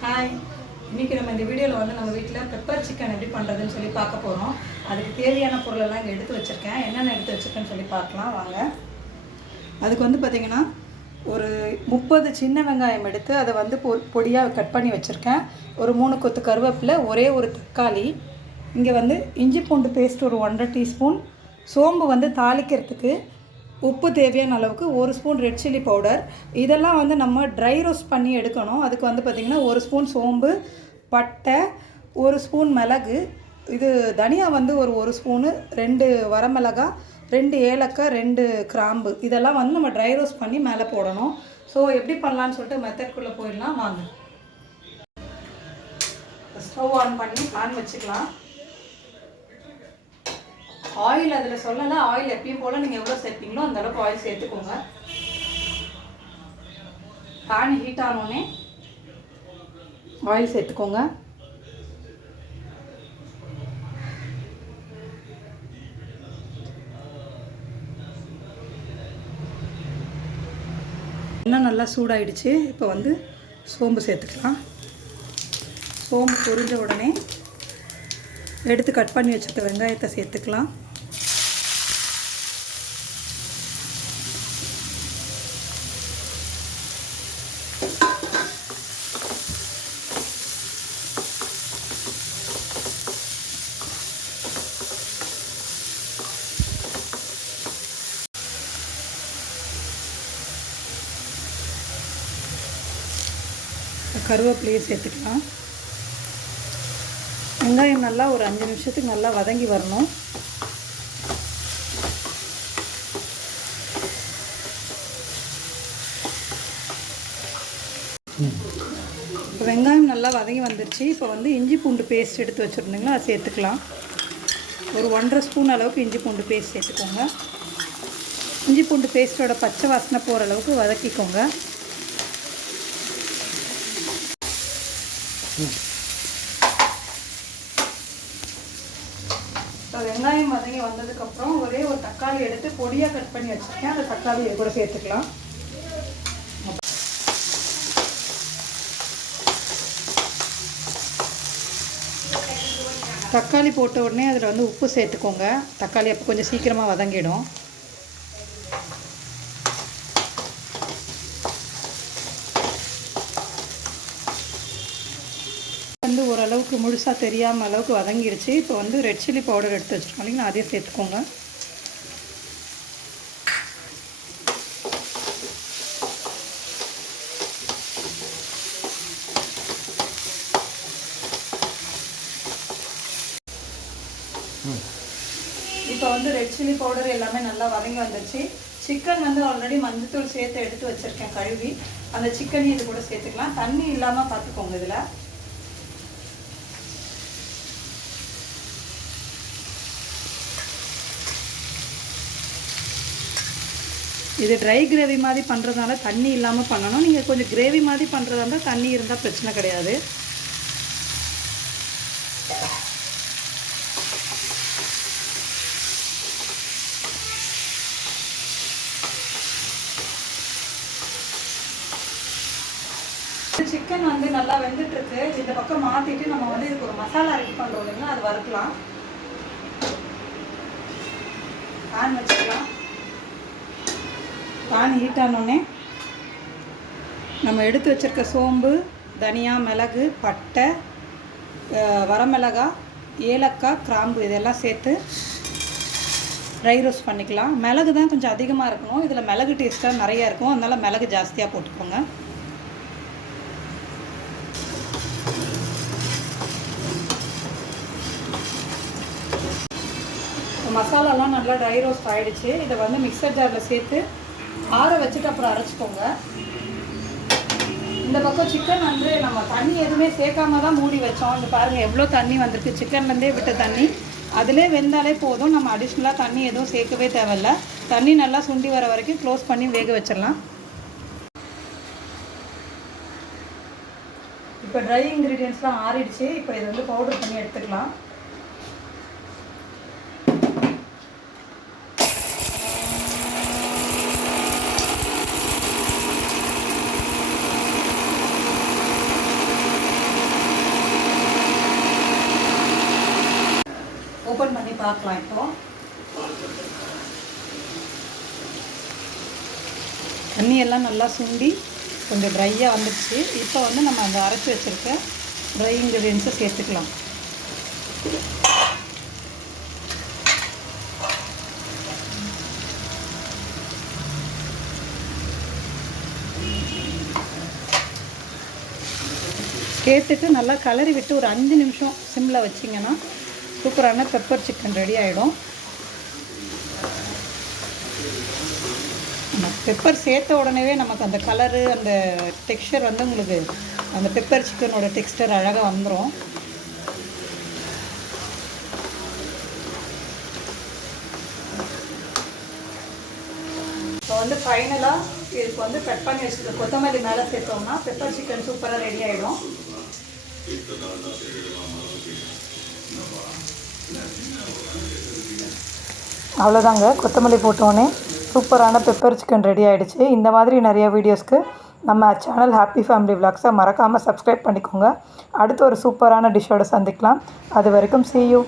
Hi இன்றைக்கி நம்ம இந்த வீடியோவில் வந்து நம்ம வீட்டில் பெப்பர் சிக்கன் எப்படி பண்ணுறதுன்னு சொல்லி பார்க்க போகிறோம் அதுக்கு தேவையான பொருளெல்லாம் இங்கே எடுத்து வச்சுருக்கேன். என்னென்ன எடுத்து வச்சுருக்கேன்னு சொல்லி பார்க்கலாம் வாங்க. அதுக்கு வந்து பார்த்திங்கன்னா ஒரு முப்பது சின்ன வெங்காயம் எடுத்து அதை வந்து பொ பொடியாக கட் பண்ணி வச்சுருக்கேன். ஒரு மூணு கொத்து கருவேப்பிலை ஒரே ஒரு தக்காளி இங்கே வந்து இஞ்சி பூண்டு பேஸ்ட் ஒரு ஒன்றரை டீஸ்பூன் சோம்பு வந்து தாளிக்கிறதுக்கு உப்பு தேவையான அளவுக்கு ஒரு ஸ்பூன் ரெட் சில்லி பவுடர். இதெல்லாம் வந்து நம்ம ட்ரை ரோஸ்ட் பண்ணி எடுக்கணும். அதுக்கு வந்து பார்த்திங்கன்னா ஒரு ஸ்பூன் சோம்பு பட்டை ஒரு ஸ்பூன் மிளகு. இது தனியா வந்து ஒரு ஒரு ஸ்பூனு ரெண்டு வரமிளகா ரெண்டு ஏலக்காய் ரெண்டு கிராம்பு. இதெல்லாம் வந்து நம்ம ட்ரை ரோஸ்ட் பண்ணி மேலே போடணும். ஸோ எப்படி பண்ணலான்னு சொல்லிட்டு மெத்தட்குள்ளே போயிடலாம். வாங்க. ஸ்டவ் ஆன் பண்ணி பேன் வச்சுக்கலாம். ஆயில் அதில் சொல்லலை ஆயில் எப்பயும் போல் நீங்கள் எவ்வளோ சேர்ப்பீங்களோ அந்த அளவுக்கு ஆயில் சேர்த்துக்கோங்க. பேன் ஹீட் ஆனோடனே ஆயில் சேர்த்துக்கோங்க. இன்னும் நல்லா சூடாயிடுச்சு இப்போ வந்து சோம்பு சேர்த்துக்கலாம். சோம்பு பொரிஞ்ச உடனே எடுத்து கட் பண்ணி வச்சுருக்க வெங்காயத்தை சேர்த்துக்கலாம். கருவேப்பிலையை சேர்த்துக்கலாம். வெங்காயம் நல்லா ஒரு அஞ்சு நிமிஷத்துக்கு நல்லா வதங்கி வரணும். இப்போ வெங்காயம் நல்லா வதங்கி வந்துருச்சு. இப்போ வந்து இஞ்சி பூண்டு பேஸ்ட் எடுத்து வச்சுருந்தீங்களா அதை சேர்த்துக்கலாம். ஒரு ஒன்றரை ஸ்பூன் அளவுக்கு இஞ்சி பூண்டு பேஸ்ட் சேர்த்துக்கோங்க. இஞ்சி பூண்டு பேஸ்ட்டோட பச்சை வாசனை போகிற அளவுக்கு வதக்கிக்கோங்க. இப்போ வெங்காயம் வதங்கி வந்ததுக்கப்புறம் ஒரே ஒரு தக்காளி எடுத்து பொடியாக கட் பண்ணி வச்சுருக்கேன். அந்த தக்காளி கூட சேர்த்துக்கலாம். தக்காளி போட்ட உடனே அதில் வந்து உப்பு சேர்த்துக்கோங்க. தக்காளி அப்போ கொஞ்சம் சீக்கிரமாக வதங்கிடும். வந்து ஓரளவுக்கு முழுசாக தெரியாமல் அளவுக்கு வதங்கிடுச்சு இப்போ வந்து ரெட் சில்லி பவுடர் எடுத்து வச்சுருக்கோம் இல்லைங்களா அதையும் சேர்த்துக்கோங்க. இப்போ வந்து ரெட் சில்லி பவுடர் எல்லாமே நல்லா வதங்கி வந்துருச்சு. சிக்கன் வந்து ஆல்ரெடி மஞ்சத்தூள் சேர்த்து எடுத்து வச்சுருக்கேன் கழுவி. அந்த சிக்கனையும் இது கூட சேர்த்துக்கலாம். தண்ணி இல்லாமல் பார்த்துக்கோங்க இதில். இது ட்ரை கிரேவி மாதிரி பண்ணுறதுனால தண்ணி இல்லாமல் பண்ணணும். நீங்கள் கொஞ்சம் கிரேவி மாதிரி பண்ணுறதா இருந்தால் தண்ணி இருந்தால் பிரச்சனை கிடையாது. சிக்கன் வந்து நல்லா வெந்துட்டுருக்கு. இந்த பக்கம் மாற்றிட்டு நம்ம வந்து இதுக்கு ஒரு மசாலா ரெடி பண்ணுறோம் இல்லைங்களா? அது வறுக்கலாம். பேன் வச்சுக்கலாம். பான் ஹீட் ஆனோடனே நம்ம எடுத்து வச்சுருக்க சோம்பு தனியா மிளகு பட்டை வரமிளகாய் வரமிளகா ஏலக்காய் கிராம்பு இதெல்லாம் சேர்த்து ட்ரை ரோஸ்ட் பண்ணிக்கலாம். மிளகு தான் கொஞ்சம் அதிகமாக இருக்கணும். இதில் மிளகு டேஸ்ட்டாக நிறையா இருக்கும். அதனால் மிளகு ஜாஸ்தியாக போட்டுக்கோங்க. மசாலாலாம் நல்லா ட்ரை ரோஸ்ட் ஆகிடுச்சு இதை வந்து மிக்சர் ஜாரில் சேர்த்து ஆற வச்சுட்டு அப்புறம் அரைச்சிக்கோங்க. இந்த பக்கம் சிக்கன் வந்து நம்ம தண்ணி எதுவுமே சேர்க்காம தான் மூடி வச்சோம். இந்த பாருங்கள் எவ்வளோ தண்ணி வந்திருக்கு. சிக்கன்லேருந்தே விட்ட தண்ணி. அதிலே வெந்தாலே போதும். நம்ம அடிஷ்னலாக தண்ணி எதுவும் சேர்க்கவே தேவையில்ல. தண்ணி நல்லா சுண்டி வர வரைக்கும் க்ளோஸ் பண்ணி வேக வச்சிடலாம். இப்போ ட்ரை இன்க்ரீடியன்ஸ்லாம் ஆறிடுச்சு. இப்போ இதை வந்து பவுடர் பண்ணி எடுத்துக்கலாம். பார்க்கலாம் இப்போ. தண்ணி எல்லாம் நல்லா சுண்டி கொஞ்சம் ட்ரையாக வந்துடுச்சு. இப்போ வந்து நம்ம அந்த அரைச்சி வச்சுருக்க ட்ரை இன்க்ரீடியன்ஸை சேர்த்துக்கலாம். சேர்த்துட்டு நல்லா கலரி விட்டு ஒரு அஞ்சு நிமிஷம் சிம்மில் வச்சிங்கன்னா சூப்பரான பெப்பர் சிக்கன் ரெடி ஆகிடும் பெப்பர் சேர்த்த உடனேவே நமக்கு அந்த கலரு அந்த டெக்ஸ்டர் வந்து உங்களுக்கு அந்த பெப்பர் சிக்கனோட டெக்ஸ்டர் அழகாக வந்துடும் இப்போ வந்து ஃபைனலாக இதுக்கு வந்து கட் பண்ணி வச்சுருக்க கொத்தமல்லி மேலே சேர்த்தோம்னா பெப்பர் சிக்கன் சூப்பராக ரெடி ஆகிடும் அவ்வளோதாங்க. கொத்தமல்லி போட்டோன்னே சூப்பரான பெப்பர் சிக்கன் ரெடி ஆகிடுச்சு இந்த மாதிரி நிறைய வீடியோஸ்க்கு நம்ம சேனல் ஹாப்பி ஃபேமிலி விளாக்ஸை மறக்காமல் சப்ஸ்கிரைப் பண்ணிக்கோங்க. அடுத்து ஒரு சூப்பரான டிஷ்ஷோட சந்திக்கலாம். அது வரைக்கும் see யூ